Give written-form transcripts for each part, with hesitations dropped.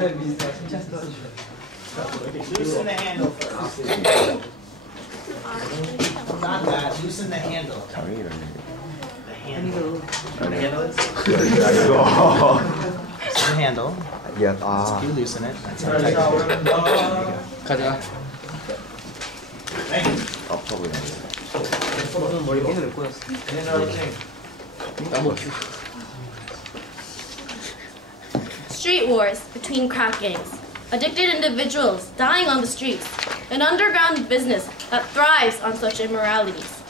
Loosen the handle first. Not that. Loosen the handle. The handle. The handle is? The handle. Yeah. You loosen it. That's how tight. 가자. Thank you. probably not. 머리 핀을 꽂았어. 나무 큐. Street wars between crack gangs, addicted individuals dying on the streets, an underground business that thrives on such immoralities.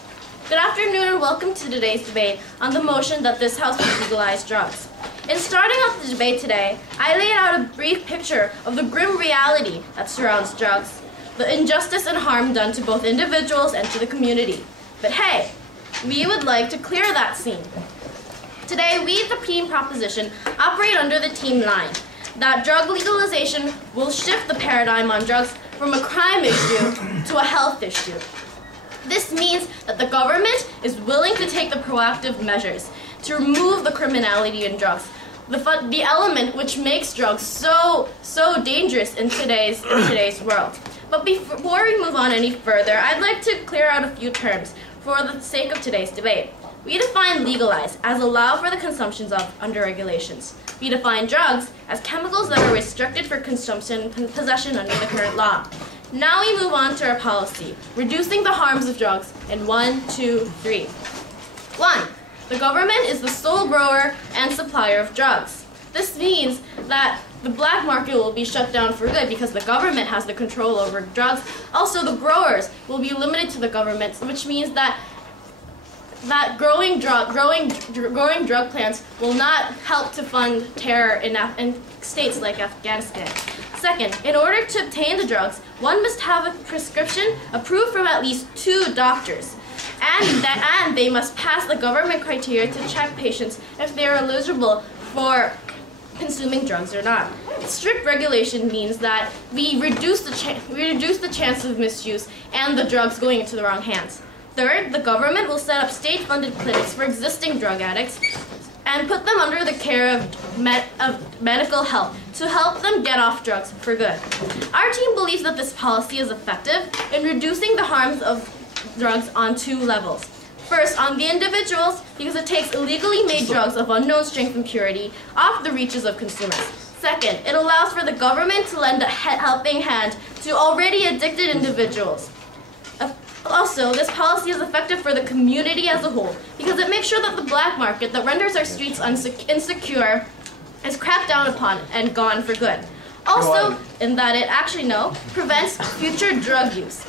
Good afternoon and welcome to today's debate on the motion that this House would legalize drugs. In starting off the debate today, I laid out a brief picture of the grim reality that surrounds drugs, the injustice and harm done to both individuals and to the community. But hey, we would like to clear that scene. Today, we, the team proposition, operate under the team line that drug legalization will shift the paradigm on drugs from a crime issue to a health issue. This means that the government is willing to take the proactive measures to remove the criminality in drugs, the element which makes drugs so dangerous in today's world. But before we move on any further, I'd like to clear out a few terms for the sake of today's debate. We define legalize as allow for the consumptions of under regulations. We define drugs as chemicals that are restricted for consumption and possession under the current law. Now we move on to our policy, reducing the harms of drugs in 1, 2, 3. 1. The government is the sole grower and supplier of drugs. This means that the black market will be shut down for good because the government has the control over drugs. Also, the growers will be limited to the government, which means that growing drug plants will not help to fund terror in states like Afghanistan. Second, in order to obtain the drugs, one must have a prescription approved from at least 2 doctors. And they must pass the government criteria to check patients if they are eligible for consuming drugs or not. Strict regulation means that we reduce the chance of misuse and the drugs going into the wrong hands. Third, the government will set up state-funded clinics for existing drug addicts and put them under the care of medical help to help them get off drugs for good. Our team believes that this policy is effective in reducing the harms of drugs on 2 levels. First, on the individuals, because it takes illegally made drugs of unknown strength and purity off the reaches of consumers. Second, it allows for the government to lend a helping hand to already addicted individuals. Also, this policy is effective for the community as a whole because it makes sure that the black market that renders our streets insecure is cracked down upon and gone for good. Also, in that it prevents future drug use.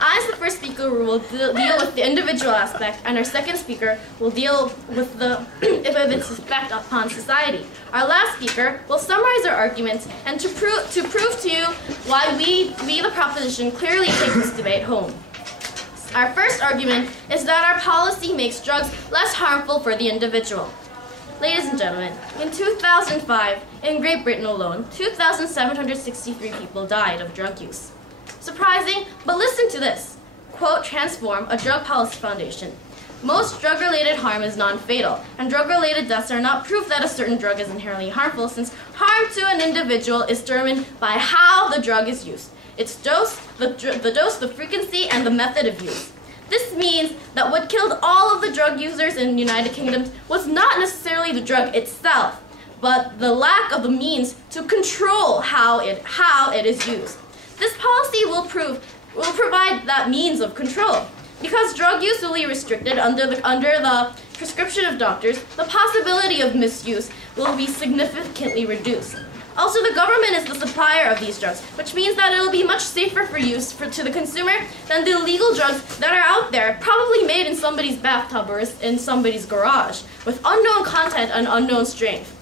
I, as the first speaker, will deal with the individual aspect, and our second speaker will deal with its effect upon society. Our last speaker will summarize our arguments and to prove to you why we the proposition, clearly take this debate home. Our first argument is that our policy makes drugs less harmful for the individual. Ladies and gentlemen, in 2005, in Great Britain alone, 2,763 people died of drug use. Surprising, but listen to this. Quote, Transform, a drug policy foundation. Most drug-related harm is non-fatal, and drug-related deaths are not proof that a certain drug is inherently harmful, since harm to an individual is determined by how the drug is used. Its dose, the frequency, and the method of use. This means that what killed all of the drug users in the United Kingdom was not necessarily the drug itself, but the lack of the means to control how it is used. This policy will provide that means of control. Because drug use will be restricted under the prescription of doctors, the possibility of misuse will be significantly reduced. Also, the government is the supplier of these drugs, which means that it will be much safer for use to the consumer than the illegal drugs that are out there, probably made in somebody's bathtub or in somebody's garage, with unknown content and unknown strength.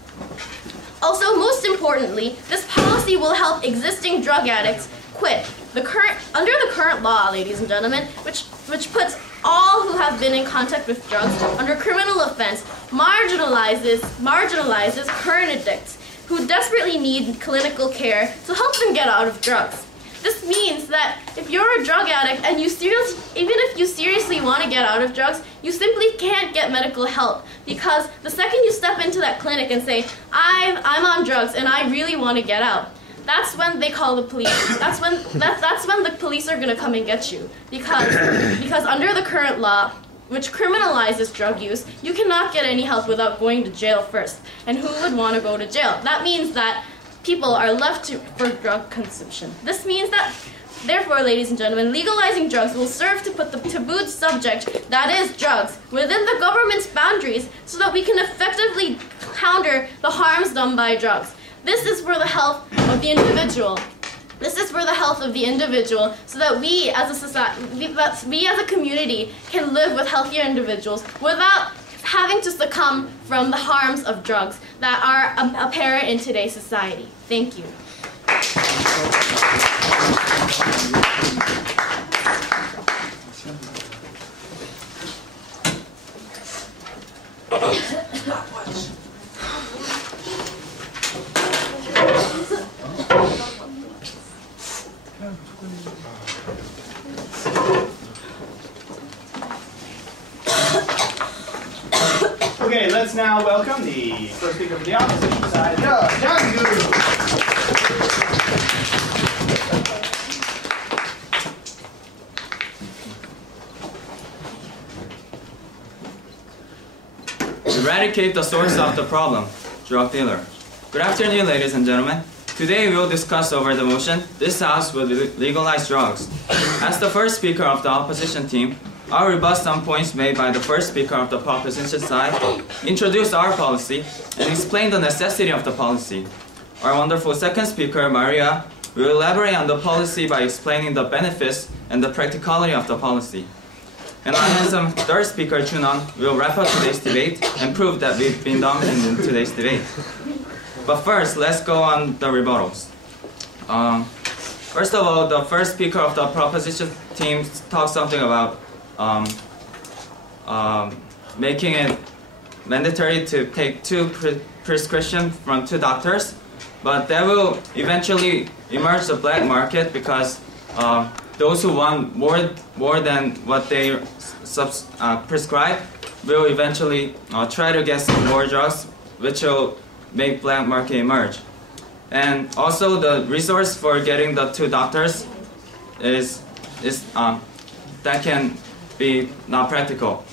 Also, most importantly, this policy will help existing drug addicts quit. Under the current law, ladies and gentlemen, which puts all who have been in contact with drugs under criminal offense, marginalizes current addicts who desperately need clinical care to help them get out of drugs. This means that if you're a drug addict and even if you seriously want to get out of drugs, you simply can't get medical help because the second you step into that clinic and say, I'm on drugs and I really want to get out, that's when they call the police. That's when the police are gonna come and get you, because under the current law, which criminalizes drug use, you cannot get any help without going to jail first. And who would want to go to jail? That means that people are left for drug consumption. This means that, therefore, ladies and gentlemen, legalizing drugs will serve to put the tabooed subject, that is drugs, within the government's boundaries so that we can effectively counter the harms done by drugs. This is for the health of the individual. This is for the health of the individual so that we as a society, we as a community can live with healthier individuals without having to succumb from the harms of drugs that are apparent in today's society. Thank you. Okay, let's now welcome the first speaker of the opposition side, Daewon. Eradicate the source of the problem, drug dealer. Good afternoon, ladies and gentlemen. Today we will discuss over the motion, this House will legalize drugs. As the first speaker of the opposition team, I'll rebut some points made by the first speaker of the proposition side, introduce our policy, and explain the necessity of the policy. Our wonderful second speaker, Maria, will elaborate on the policy by explaining the benefits and the practicality of the policy. And our handsome third speaker, Chunan, will wrap up today's debate and prove that we've been dominant in today's debate. But first, let's go on the rebuttals. First of all, the first speaker of the proposition team talked something about making it mandatory to take two prescriptions from two doctors, but that will eventually emerge the black market because those who want more than what they prescribe will eventually try to get some more drugs, which will make black market emerge. And also the resource for getting the two doctors is that can be not practical.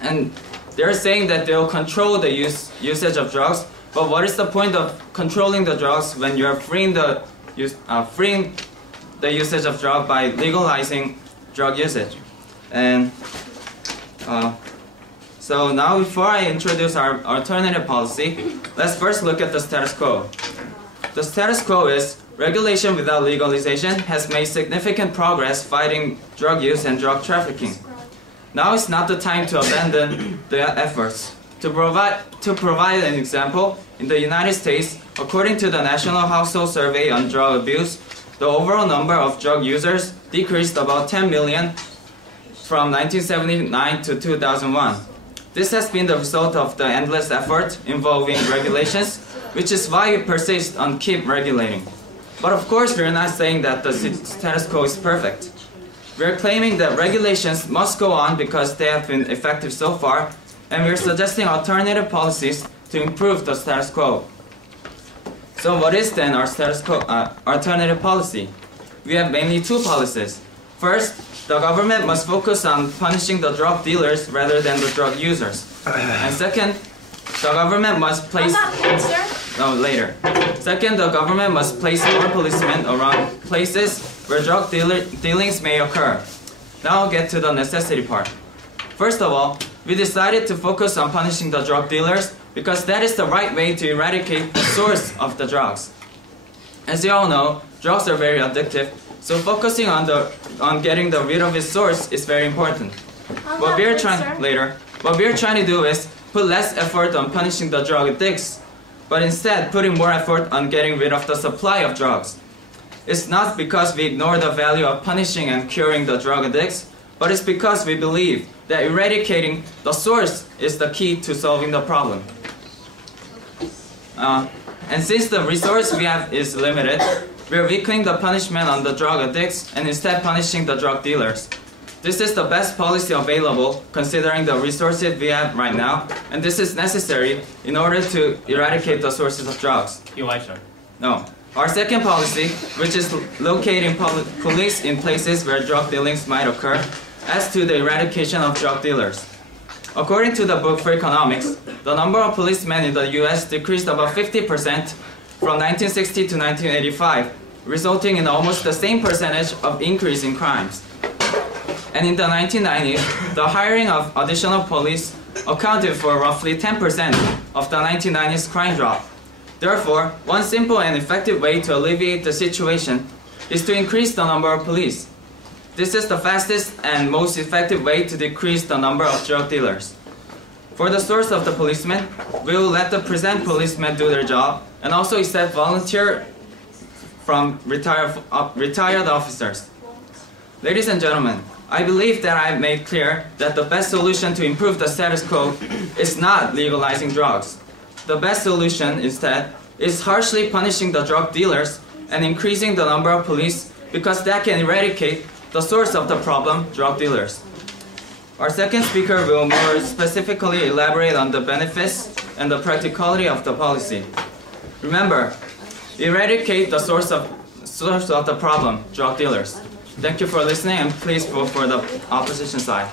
And they're saying that they'll control the usage of drugs, but what is the point of controlling the drugs when you're freeing the usage of drug by legalizing drug usage? And so now before I introduce our alternative policy, let's first look at the status quo. The status quo is regulation without legalization has made significant progress fighting drug use and drug trafficking. Now is not the time to abandon the efforts. To provide an example, in the United States, according to the National Household Survey on Drug Abuse, the overall number of drug users decreased about 10 million from 1979 to 2001. This has been the result of the endless effort involving regulations, which is why we persist on keep regulating. But of course, we are not saying that the status quo is perfect. We are claiming that regulations must go on because they have been effective so far, and we are suggesting alternative policies to improve the status quo. So what is then our status quo alternative policy? We have mainly two policies. First, the government must focus on punishing the drug dealers rather than the drug users. And second, the government must place... No, later. Second, the government must place more policemen around places where drug dealings may occur. Now I'll get to the necessity part. First of all, we decided to focus on punishing the drug dealers because that is the right way to eradicate the source of the drugs. As you all know, drugs are very addictive, so focusing on getting rid of its source is very important. What we are trying to do is put less effort on punishing the drug addicts, but instead putting more effort on getting rid of the supply of drugs. It's not because we ignore the value of punishing and curing the drug addicts, but it's because we believe that eradicating the source is the key to solving the problem. And since the resource we have is limited, we are weakening the punishment on the drug addicts and instead punishing the drug dealers. This is the best policy available considering the resources we have right now, and this is necessary in order to eradicate the sources of drugs. Your wife, sir. No. Our second policy, which is locating police in places where drug dealings might occur, as to the eradication of drug dealers. According to the book for economics, the number of policemen in the US decreased about 50% from 1960 to 1985, resulting in almost the same percentage of increase in crimes. And in the 1990s, the hiring of additional police accounted for roughly 10% of the 1990s crime drop. Therefore, one simple and effective way to alleviate the situation is to increase the number of police. This is the fastest and most effective way to decrease the number of drug dealers. For the source of the policemen, we will let the present policemen do their job and also accept volunteer from retired officers. Ladies and gentlemen, I believe that I have made clear that the best solution to improve the status quo is not legalizing drugs. The best solution, instead, is harshly punishing the drug dealers and increasing the number of police, because that can eradicate the source of the problem, drug dealers. Our second speaker will more specifically elaborate on the benefits and the practicality of the policy. Remember, eradicate the source of the problem, drug dealers. Thank you for listening, and please vote for the opposition side.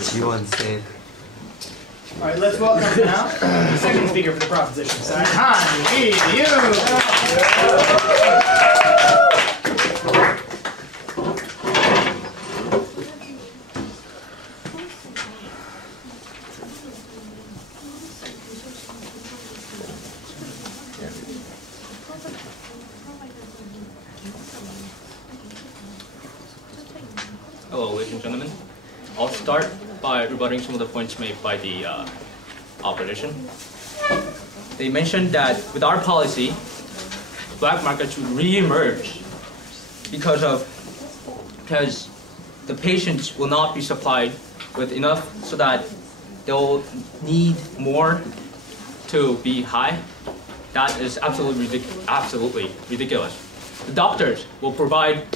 지원 said. All right, let's welcome now the second speaker for the proposition side, Han Yi-yu. Hello, ladies and gentlemen. I'll start by rebutting some of the points made by the opposition. They mentioned that with our policy, black markets would re-emerge because the patients will not be supplied with enough, so that they'll need more to be high. That is absolutely ridiculous. The doctors will provide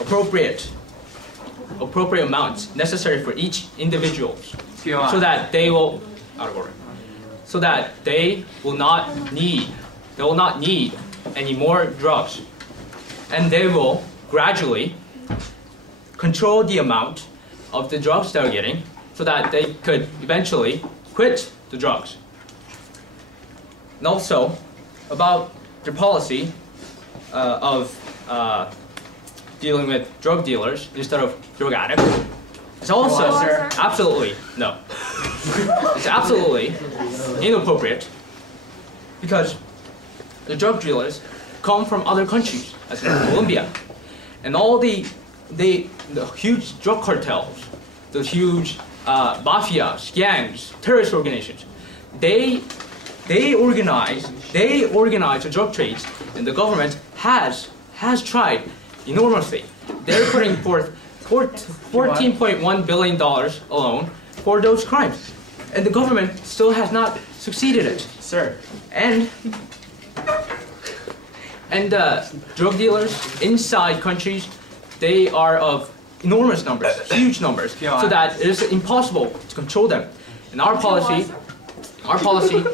appropriate amounts necessary for each individual, so that they will not need any more drugs, and they will gradually control the amount of the drugs they're getting, so that they could eventually quit the drugs. And also, about the policy of dealing with drug dealers instead of drug addicts, it's also absolutely it's absolutely inappropriate, because the drug dealers come from other countries, as in Colombia, and all the huge drug cartels, the huge mafias, gangs, terrorist organizations, they organize the drug trades, and the government has tried enormously. They're putting forth $14.1 billion alone for those crimes, and the government still has not succeeded it, sir. And drug dealers inside countries, they are of enormous numbers, huge numbers, so that it is impossible to control them. And our policy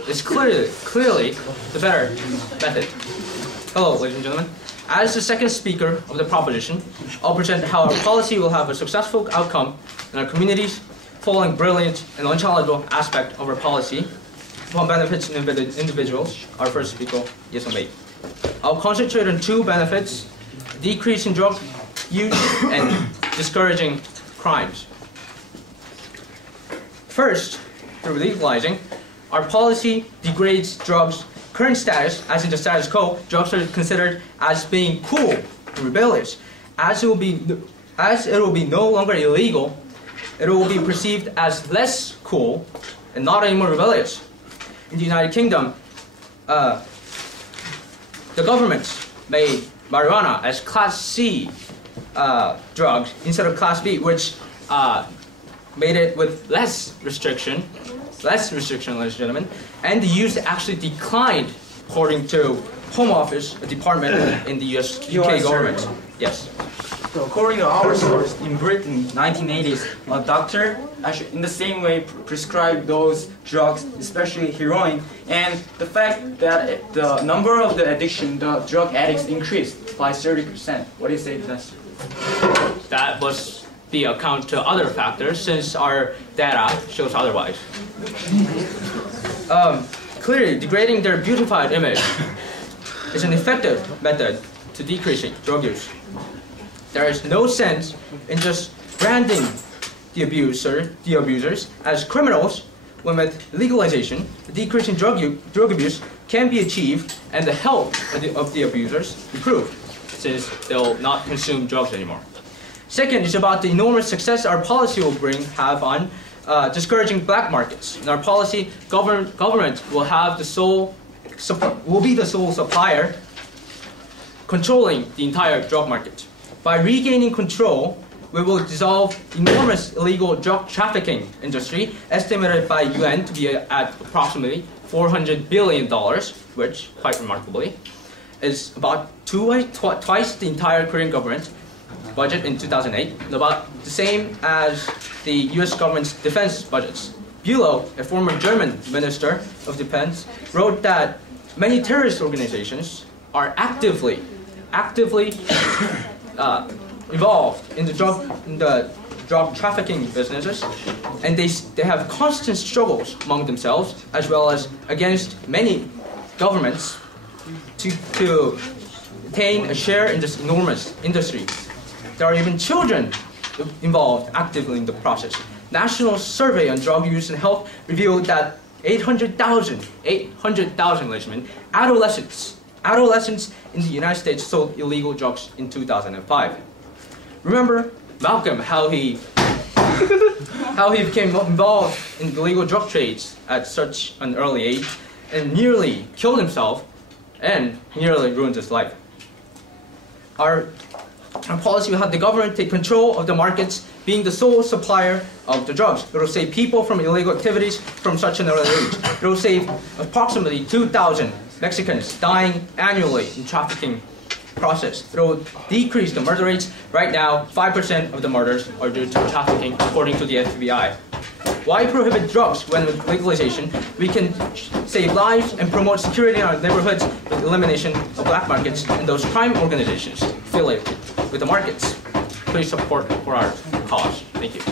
is clearly the better method. Hello, ladies and gentlemen. As the second speaker of the proposition, I'll present how our policy will have a successful outcome in our communities, following brilliant and unchallengeable aspect of our policy, one benefits individuals. Our first speaker, Yes Wei. I'll concentrate on two benefits: decrease in drug use and discouraging crimes. First, through legalizing, our policy degrades drugs' current status, as in the status quo. Drugs are considered as being cool and rebellious. As it will be no longer illegal, it will be perceived as less cool and not anymore rebellious. In the United Kingdom, the government may marijuana as Class C drugs instead of Class B, which made it with less restriction, ladies and gentlemen, and the use actually declined according to Home Office Department in the UK government. Yes. So according to our source, in Britain, 1980s, a doctor actually in the same way prescribed those drugs, especially heroin, and the fact that the number of the drug addicts increased by 30%. What do you say to that? That was the account to other factors, since our data shows otherwise. Clearly, degrading their beautified image is an effective method to decreasing drug use. There is no sense in just branding the abusers as criminals when with legalization, the decrease in drug abuse can be achieved and the health of the abusers improved, since they'll not consume drugs anymore. Second is about the enormous success our policy will have on discouraging black markets. In our policy, government will have be the sole supplier controlling the entire drug market. By regaining control, we will dissolve enormous illegal drug trafficking industry, estimated by UN to be at approximately $400 billion, which, quite remarkably, is about twice the entire Korean government budget in 2008, and about the same as the US government's defense budgets. Bülow, a former German minister of defense, wrote that many terrorist organizations are actively involved in the drug trafficking businesses, and they have constant struggles among themselves as well as against many governments to attain a share in this enormous industry. There are even children involved actively in the process. National Survey on Drug Use and Health revealed that 800,000, adolescents in the United States sold illegal drugs in 2005. Remember Malcolm, how he became involved in illegal drug trades at such an early age and nearly killed himself and nearly ruined his life. Our policy will have the government take control of the markets, being the sole supplier of the drugs. It will save people from illegal activities from such an early age. It will save approximately 2,000 Mexicans dying annually in trafficking process. It will decrease the murder rates. Right now, 5% of the murders are due to trafficking, according to the FBI. Why prohibit drugs when with legalization we can save lives and promote security in our neighborhoods with elimination of black markets and those crime organizations affiliated with the markets? Please support for our cause. Thank you.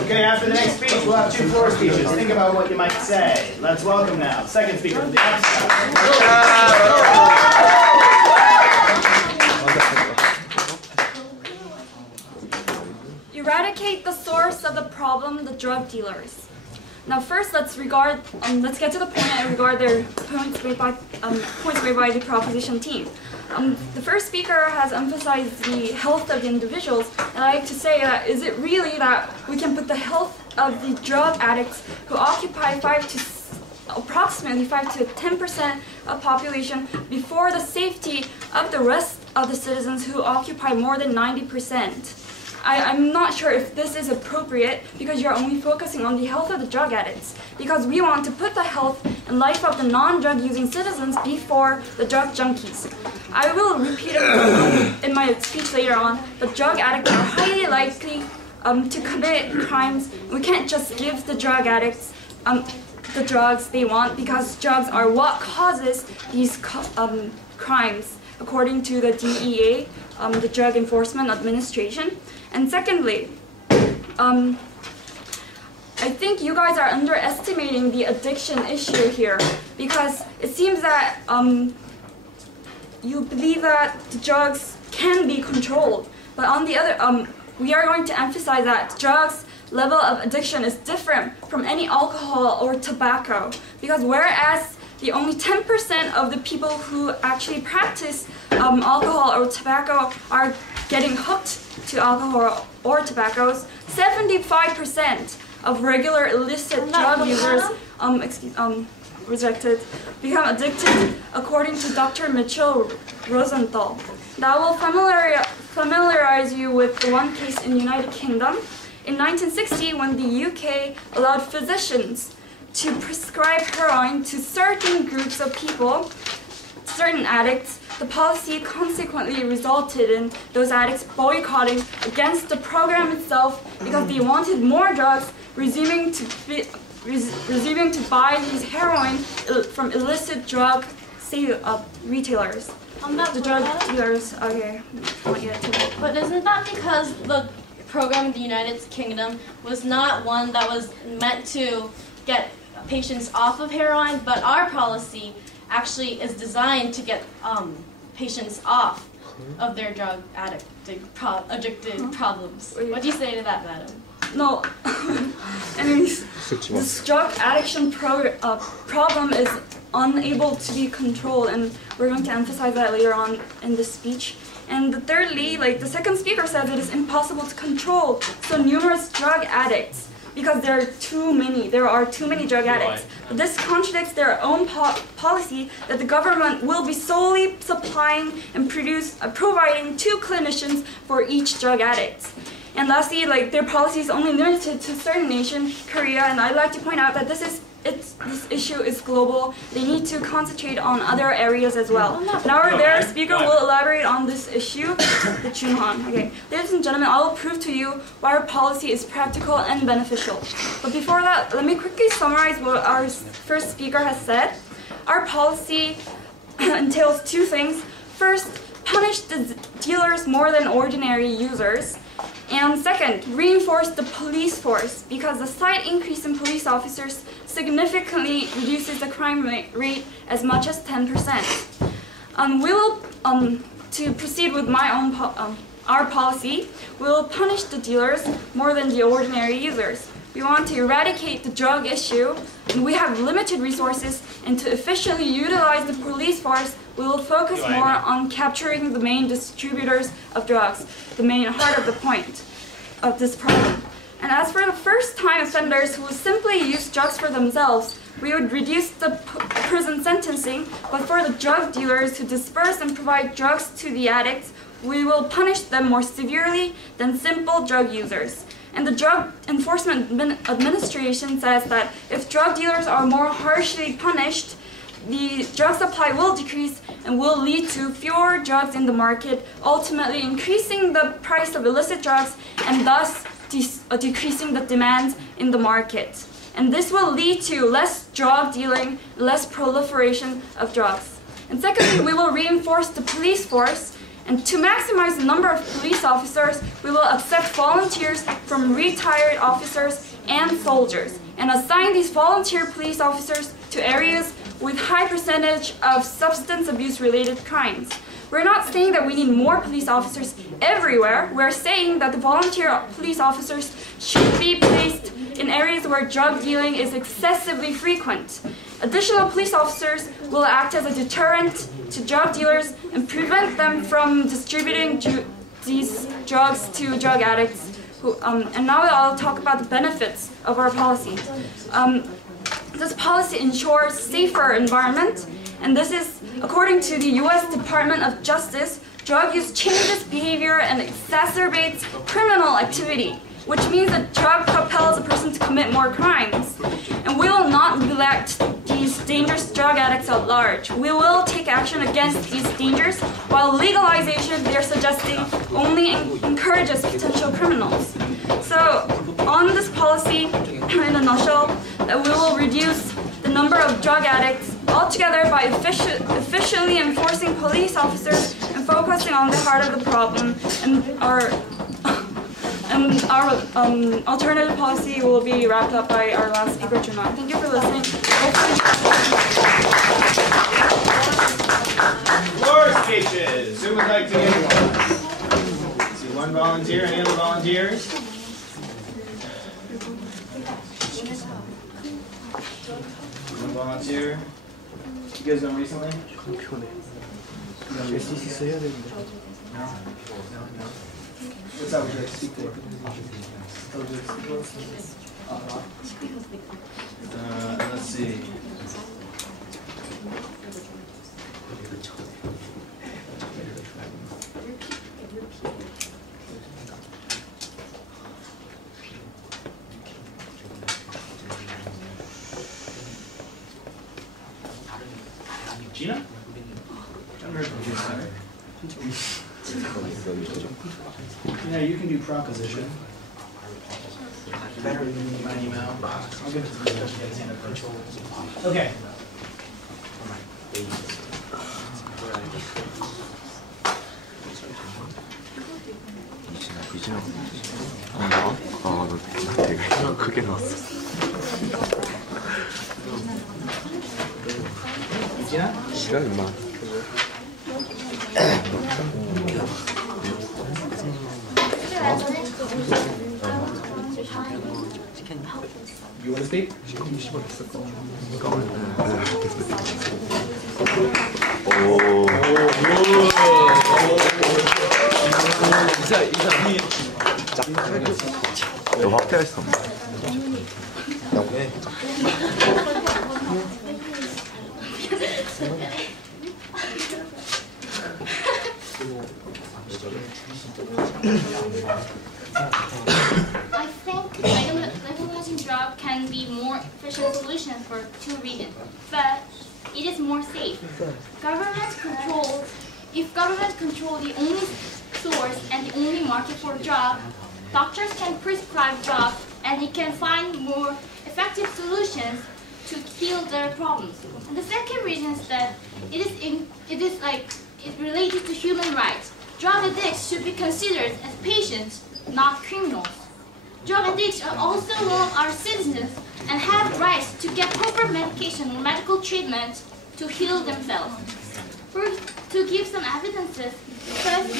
Okay, after the next speech, we'll have 2 floor speeches. Think about what you might say. Let's welcome now, second speaker from the upside. Eradicate the source of the problem, the drug dealers. Now, first, let's get to the point and regard their points made by the proposition team. The first speaker has emphasized the health of the individuals, and I like to say that is it really that we can put the health of the drug addicts who occupy approximately 5 to 10% of population before the safety of the rest of the citizens who occupy more than 90%? I'm not sure if this is appropriate because you're only focusing on the health of the drug addicts, because we want to put the health and life of the non-drug using citizens before the drug junkies. I will repeat it in my speech later on, but drug addicts are highly likely to commit crimes. We can't just give the drug addicts the drugs they want, because drugs are what causes these crimes, according to the DEA, the Drug Enforcement Administration. And secondly, I think you guys are underestimating the addiction issue here, because it seems that you believe that the drugs can be controlled, but on the other, we are going to emphasize that drugs level of addiction is different from any alcohol or tobacco, because whereas the only 10% of the people who actually practice alcohol or tobacco are getting hooked to alcohol or tobaccos, 75% of regular illicit drug users become addicted, according to Dr. Mitchell Rosenthal. That will familiarize you with the one case in the United Kingdom. In 1960, when the UK allowed physicians to prescribe heroin to certain groups of people, certain addicts, the policy consequently resulted in those addicts boycotting against the program itself because they wanted more drugs, resuming to buy these heroin from illicit drug retailers. The drug dealers. Okay, not yet. But isn't that because the program in the United Kingdom was not one that was meant to get patients off of heroin, but our policy actually is designed to get patients off of their drug addicted problems? What do you say to that, madam? No, I mean, this drug addiction problem is unable to be controlled, and we're going to emphasize that later on in this speech. And thirdly, like the second speaker says, it is impossible to control so numerous drug addicts because there are too many drug addicts. But this contradicts their own policy that the government will be solely supplying and providing 2 clinicians for each drug addict. And lastly, like their policy is only limited to a certain nation, Korea, and I'd like to point out that this issue is global. They need to concentrate on other areas as well. Now their speaker will elaborate on this issue, the Junhan. Okay, ladies and gentlemen, I will prove to you why our policy is practical and beneficial. But before that, let me quickly summarize what our first speaker has said. Our policy entails 2 things. First, punish the dealers more than ordinary users. And second, reinforce the police force, because the slight increase in police officers significantly reduces the crime rate as much as 10%. We will, to proceed with our policy, we will punish the dealers more than the ordinary users. We want to eradicate the drug issue, and we have limited resources, and to efficiently utilize the police force, we will focus more on capturing the main distributors of drugs, the main heart of the point of this problem. And as for the first-time offenders who will simply use drugs for themselves, we would reduce the prison sentencing, but for the drug dealers who disperse and provide drugs to the addicts, we will punish them more severely than simple drug users. And the Drug Enforcement Administration says that if drug dealers are more harshly punished, the drug supply will decrease and will lead to fewer drugs in the market, ultimately increasing the price of illicit drugs and thus decreasing the demand in the market. And this will lead to less drug dealing, less proliferation of drugs. And secondly, we will reinforce the police force. And to maximize the number of police officers, we will accept volunteers from retired officers and soldiers and assign these volunteer police officers to areas with high percentage of substance abuse related crimes. We're not saying that we need more police officers everywhere. We're saying that the volunteer police officers should be placed in areas where drug dealing is excessively frequent. Additional police officers will act as a deterrent to drug dealers and prevent them from distributing these drugs to drug addicts. And now I'll talk about the benefits of our policy. This policy ensures safer environment, and this is according to the U.S. Department of Justice. Drug use changes behavior and exacerbates criminal activity, which means that drug propels a person to commit more crimes. And we will not neglect these dangerous drug addicts at large. We will take action against these dangers, while legalization, they're suggesting, only encourages potential criminals. So, on this policy, in a nutshell, that we will reduce the number of drug addicts altogether by efficiently enforcing police officers and focusing on the heart of the problem. And our alternative policy will be wrapped up by our last speaker, Junhan. Thank you for listening. Floor speeches. Who would like to give one? See one volunteer. Any other volunteers? volunteer. You guys done recently? No? What's that would you like to speak for? What would you like to speak for? Let's see. Gina? I haven't heard from Gina. Yeah, you can do proposition. Better than my email. I'll give it to the okay. 너 되게 크게 나왔어. 시간 임마. You want to speak? 너 확대할 수 없나? I think legalizing drugs can be more efficient solution for two reasons. First, it is more safe. If government control the only source and the only market for drugs, doctors can prescribe drugs and they can find more effective solutions to heal their problems. And the second reason is that it's related to human rights. Drug addicts should be considered as patients, not criminals. Drug addicts are also one of our citizens and have rights to get proper medication or medical treatment to heal themselves. To give some evidences, first,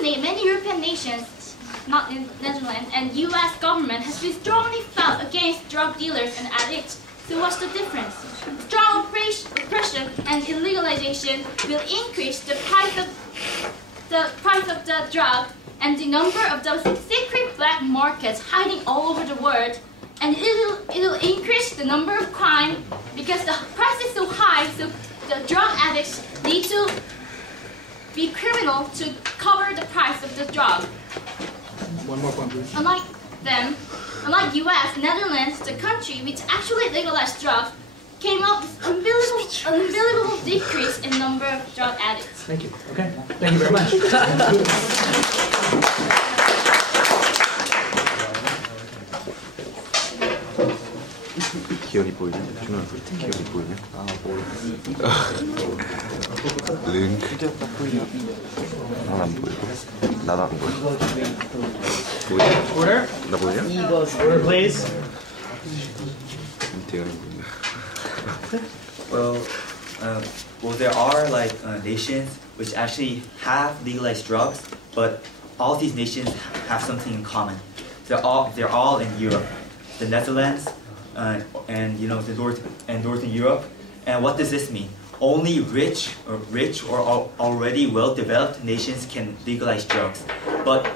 many European nations, not in Netherlands, and U.S. government has been strongly fought against drug dealers and addicts. So what's the difference? Strong oppression and illegalization will increase the price of the drug and the number of those secret black markets hiding all over the world, and it'll increase the number of crime because the price is so high. So the drug addicts need to be criminal to cover the price of the drug. One more point, please. Unlike U.S., Netherlands, the country which actually legalized drugs, came up with unbelievable decrease in number of drug addicts. Thank you. Okay. Thank you very much. 기억이 보이냐? 준아, 기억이 보이냐? 아, 링크. 난 안 보이고. 나도 안 보여. 보이냐? Order. 나 보이냐? Order, please. 대현이 보이냐? Well, there are nations which actually have legalized drugs, but all these nations have something in common. They're all in Europe, the Netherlands, and Northern Europe. And what does this mean? Only rich or already well-developed nations can legalize drugs, but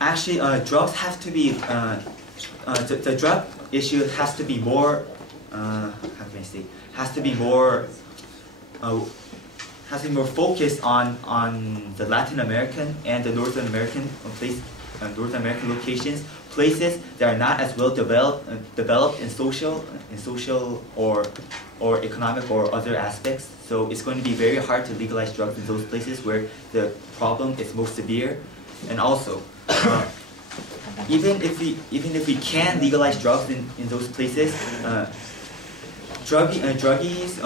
actually drugs have to be the drug issue has to be more has to be more focused on the Latin American and the North American locations, places that are not as well developed in social or economic or other aspects. So it's going to be very hard to legalize drugs in those places where the problem is most severe. And also, even if we can legalize drugs in those places, druggies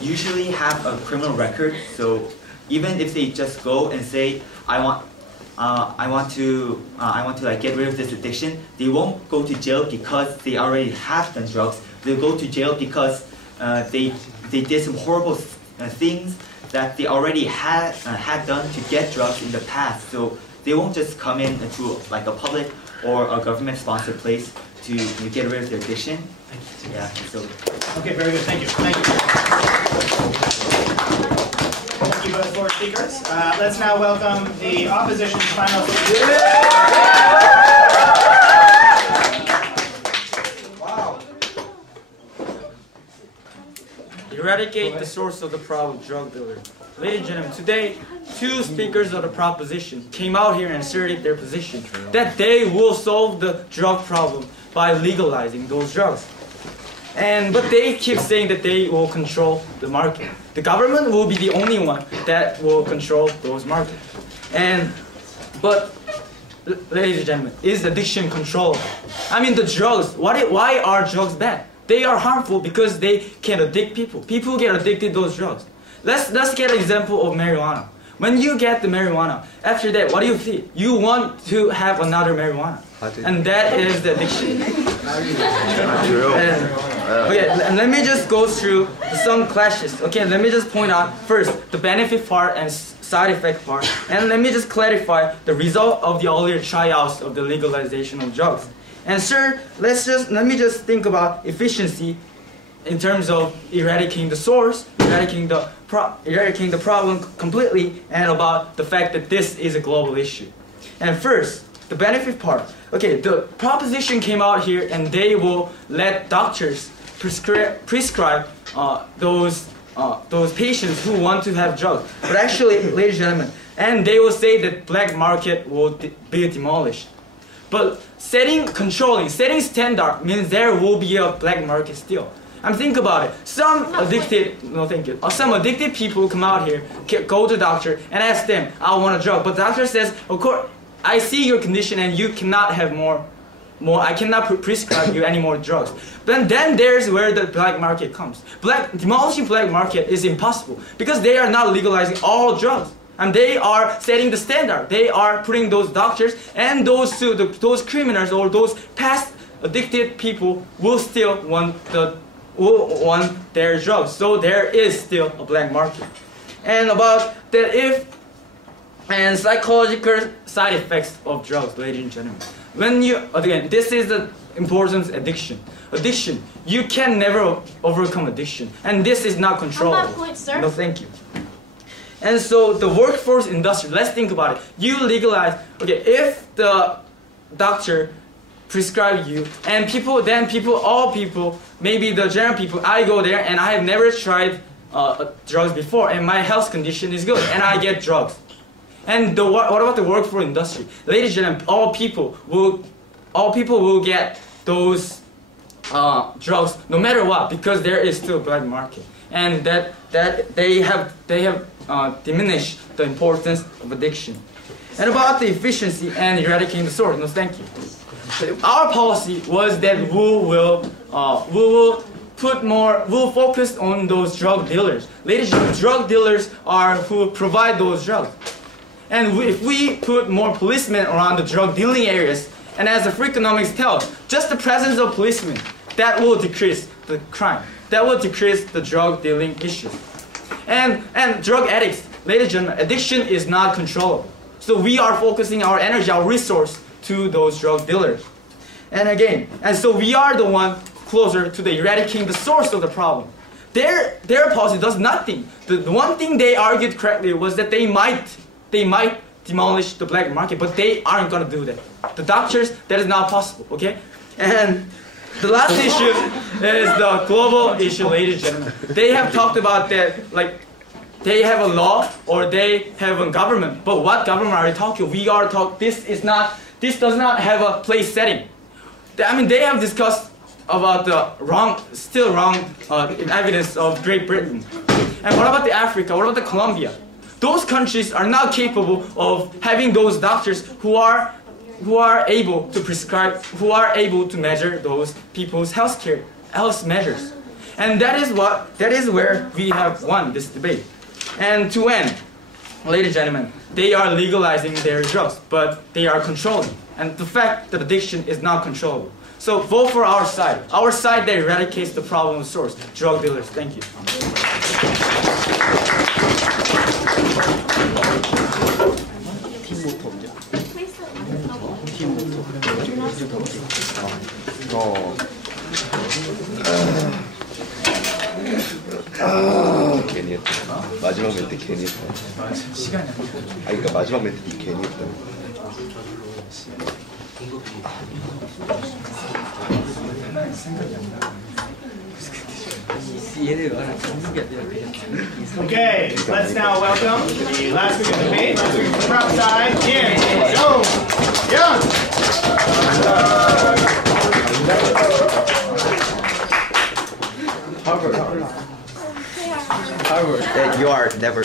usually have a criminal record. So even if they just go and say, I want to get rid of this addiction, they won't go to jail because they already have done drugs. They'll go to jail because they did some horrible things that they already had done to get drugs in the past. So they won't just come in to like a public or a government-sponsored place to get rid of their addiction. Yeah. So. Okay, very good. Thank you. Thank you. Thank you both four speakers. Let's now welcome the opposition's final speaker. Eradicate the source of the problem, drug dealer. Ladies and gentlemen, today, two speakers of the proposition came out here and asserted their position that they will solve the drug problem by legalizing those drugs. But they keep saying that they will control the market. The government will be the only one that will control those markets. But ladies and gentlemen, is addiction controllable? I mean, the drugs, why are drugs bad? They are harmful because they can addict people. People get addicted to those drugs. Let's get an example of marijuana. When you get the marijuana, after that, what do you feel? You want to have another marijuana. And that is the addiction. And let me just go through some clashes. Okay, let me just point out first the benefit part and side effect part. And let me just clarify the result of the earlier tryouts of the legalization of drugs. And third, let me just think about efficiency in terms of eradicating the source, eradicating the problem completely, and about the fact that this is a global issue. And first, the benefit part. Okay, the proposition came out here, and they will let doctors prescribe those patients who want to have drugs. But actually, ladies and gentlemen, and they will say that black market will be demolished. But setting standard means there will be a black market still. Think about it. Some addicted people come out here, go to the doctor, and ask them, I want a drug. But the doctor says, of course, I see your condition and you cannot have more. I cannot prescribe you any more drugs. But then there's where the black market comes. Demolishing black market is impossible because they are not legalizing all drugs. And they are setting the standard. They are putting those doctors and those criminals or those past addicted people will still want their drugs. So there is still a black market. And about that and psychological side effects of drugs, ladies and gentlemen. This is the importance of addiction. Addiction, you can never overcome addiction. And this is not controllable. On that point, sir. No, thank you. And so the workforce industry, let's think about it. You legalize, if the doctor prescribe you, and all people, maybe the general people, I go there and I have never tried drugs before, and my health condition is good, and I get drugs. And what about the workforce industry? Ladies and gentlemen, all people will get those drugs no matter what, because there is still a black market, and that they have diminished the importance of addiction. And about the efficiency and eradicating the source. No, thank you. Our policy was that we will focus on those drug dealers. Ladies and gentlemen, drug dealers are who provide those drugs. And if we put more policemen around the drug dealing areas, and as the free economics tells, just the presence of policemen, that will decrease the crime. That will decrease the drug dealing issues. And drug addicts, ladies and gentlemen, addiction is not controllable. So we are focusing our energy, our resource to those drug dealers. And so we are the one closer to the eradicating the source of the problem. Their policy does nothing. The one thing they argued correctly was that they might demolish the black market, but they aren't going to do that. The doctors, that is not possible, okay? And the last issue is the global issue, ladies and gentlemen. They have talked about that, like, they have a law or they have a government, but what government are they talking? We are talking, this does not have a place setting. They have discussed about the wrong evidence of Great Britain. And what about the Africa? What about the Colombia? Those countries are not capable of having those doctors who are able to prescribe, who are able to measure those people's health measures. And that is where we have won this debate. And to end, ladies and gentlemen, they are legalizing their drugs, but they are controlling. And the fact that addiction is not controllable. So vote for our side that eradicates the problem source, drug dealers. Thank you. 이거 괜히 했다. 마지막 멘트 괜히 했다. 시간이 안 돼. 그러니까 마지막 멘트 괜히 했다. Okay, let's now welcome the last speaker of the debate. Last speaker from the crowd side, Kim Young. Harvard. Yeah, you're never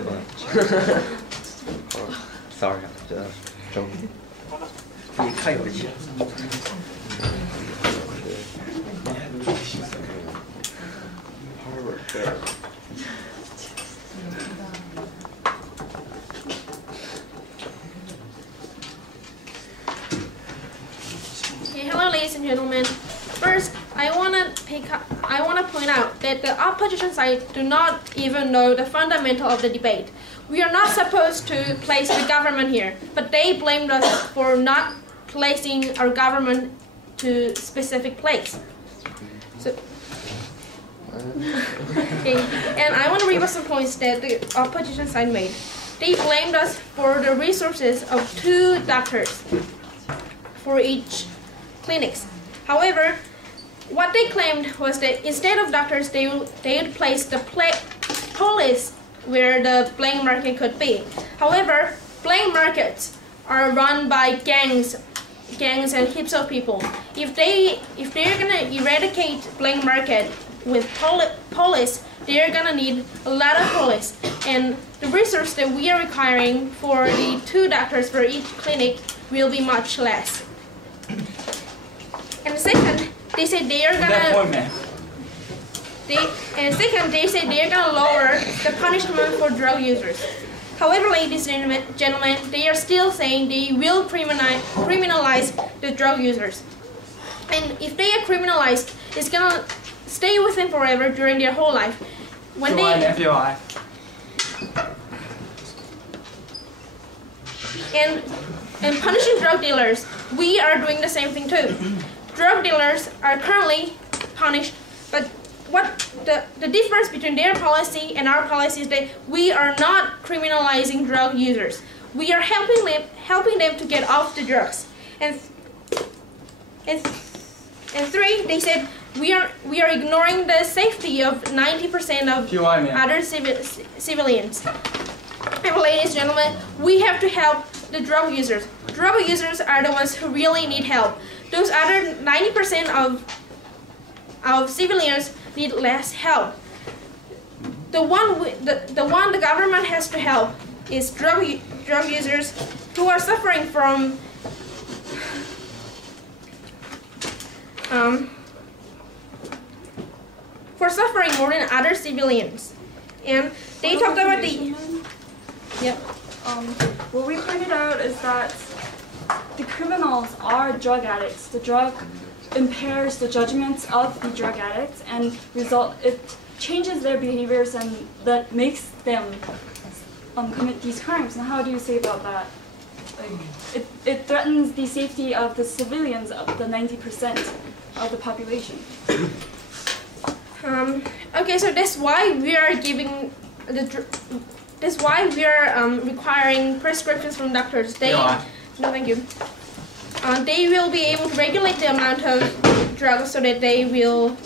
gonna. Sorry, just joking. Harvard. Okay, hello, ladies and gentlemen. First, I wanna point out that the opposition side do not even know the fundamental of the debate. We are not supposed to place the government here, but they blamed us for not placing our government to specific place. So, okay, and I want to read some points that the opposition side made. They blamed us for the resources of 2 doctors for each clinics. However, what they claimed was that instead of doctors, they would place the police where the black market could be. However, black markets are run by gangs and heaps of people. If they're gonna eradicate black market with police, they're gonna need a lot of police, and the resource that we are requiring for the 2 doctors for each clinic will be much less. And second, they said they are gonna. They say they are gonna lower the punishment for drug users. However, ladies and gentlemen, they are still saying they will criminalize the drug users. And if they are criminalized, it's gonna stay with them forever during their whole life. When and punishing drug dealers, we are doing the same thing too. Drug dealers are currently punished, but what the difference between their policy and our policy is that we are not criminalizing drug users. We are helping them to get off the drugs. And 3, they said we are ignoring the safety of 90% of other civilians. And ladies and gentlemen, we have to help the drug users. Drug users are the ones who really need help. Those other 90% of civilians need less help. The one the government has to help is drug users who are suffering from more than other civilians. And they talked about the what we pointed out is that the criminals are drug addicts. The drug impairs the judgments of the drug addicts and it changes their behaviors, and that makes them commit these crimes. And how do you say about that? Like, it threatens the safety of the civilians, of the 90% of the population. Okay, so that's why we are giving that's why we are requiring prescriptions from doctors. No, thank you. They will be able to regulate the amount of drugs so that they will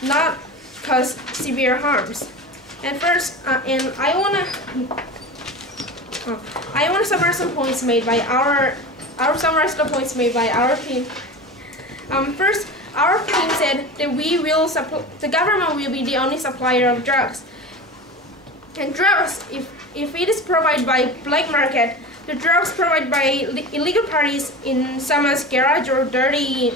not cause severe harms. And first, and I wanna summarize some points made by summarize the points made by our team. First, our team said that the government will be the only supplier of drugs. And drugs, if it is provided by black market, the drugs provided by illegal parties in someone's garage or dirty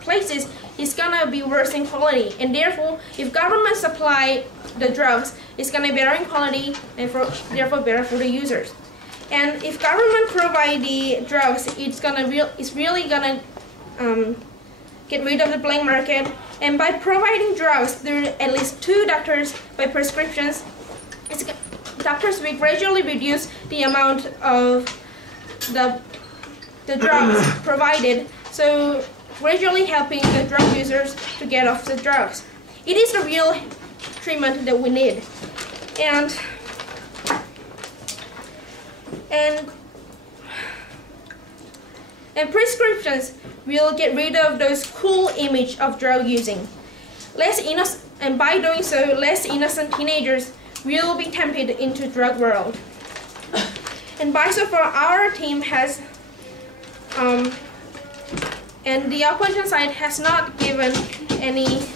places is gonna be worse in quality. And therefore, if government supply the drugs, it's gonna be better in quality and therefore better for the users. And if government provide the drugs, it's really gonna get rid of the black market. And by providing drugs, there are at least 2 doctors by prescriptions. Doctors will gradually reduce the amount of the drugs provided. So gradually helping the drug users to get off the drugs. It is the real treatment that we need. And prescriptions will get rid of those cool image of drug using. And by doing so, less innocent teenagers will be tempted into drug world. And by so far, our team has, and the opposition side has not given any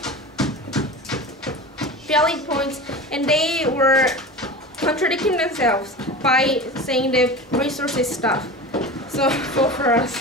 valid points, and they were contradicting themselves by saying the resources stuff. So vote for us.